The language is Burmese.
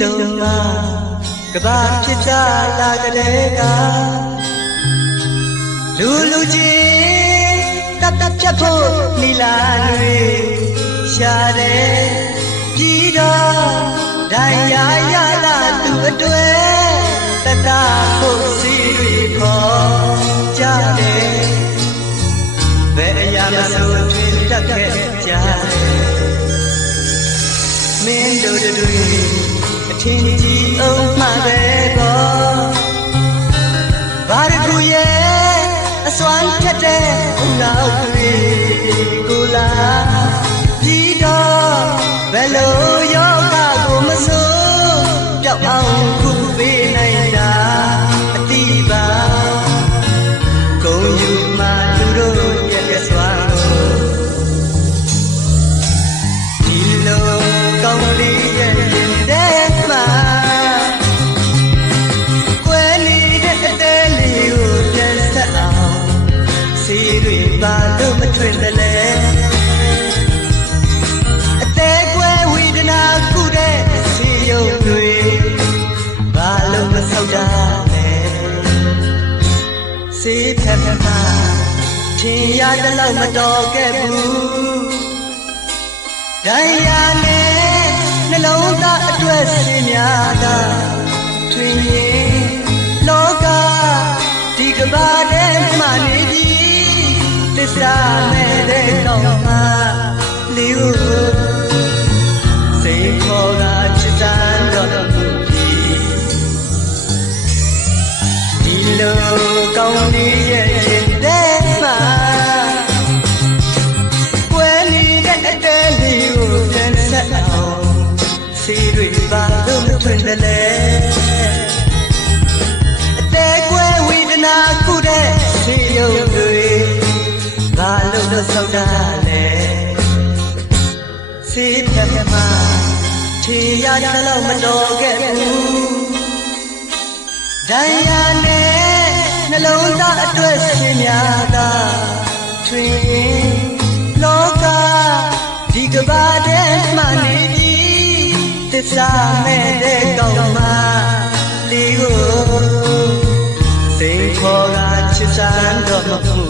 တုံမှာကဘာဖြစ်ကြလာကြတဲ့ကလူချင်းတပ်ဖြတ်ဖို့နီလာတွေရှာတယ်ပြီးတော့ဒိုင်ယာရလာသူအတွေ့တတဖို့စီရီခေါ်ကြတယ်ဘယ်အရာမဆိုထွေတတ်ခဲ့ကြတယ်မင်းတို့တွေအထင်ကြီးအောင်မှပဲပေါ့ဘာရခုရဲ့အစွမ်းထက်တဲ့ဦးနောက်တွေကိုလာပြီးတော့ဘယ်လိုယောဂကိုမဆိုးပြောက်အောင်ခုပေးနိုင်တာအတိပါကုန်ယူမှသူတို့ရဲ့စွမ်းဒီလိုကောင်းလေးရဲ့ရင်ထဲမှာကွယ်နေတဲ့အသေးလေးကိုပြန်ဆက်အောင်စီတွေပါလို့မထွင်တယ်လေအသေးကွယ်ဝိဒနာကုတဲ့စီယုံတွေဘာလို့မဆောက်တာလဲစေးဖြတ်ဖြတ်မှာထင်ရတဲ့လောက်မတော်ခဲ့ဘူးဒိုင်ယာနဲ့နှလုံးသားအတွက်စီများတာထွင်ရင်လောကဒီကဘာထဲမှာနေပြီသစ္စာမဲ့တဲ့ကောင်းမှလေးကိုစိတ်ခေါ်တာချစ်တဲ့တော့မူပြီးဒီလိုကောင်းလေးရဲ့ရင်ထဲမှာကွယ်နေတဲ့အတဲလေးကိုပြန်ဆက်အောင်စီတွေပါလို့မထွင်တယ်လေအသေးကွယ်ဝိဒနာကုတဲ့စီယုံတွေဘာလို့တော့ဆောက်တာလဲစေးဖြတ်ဖြတ်မှာထင်ရတဲ့လောက်မတော်ခဲ့ဘူးဒိုင်ယာနဲ့နှလုံးသားအတွက်ရှင်များသာထွင်ရင်လောကဒီကဘာထဲမှာနေပြီသစ္စာမဲ့တဲ့ကောင်းမလေးကိုစိတ်ခေါ်ကချစ်စမ်းတော့မဟုတ်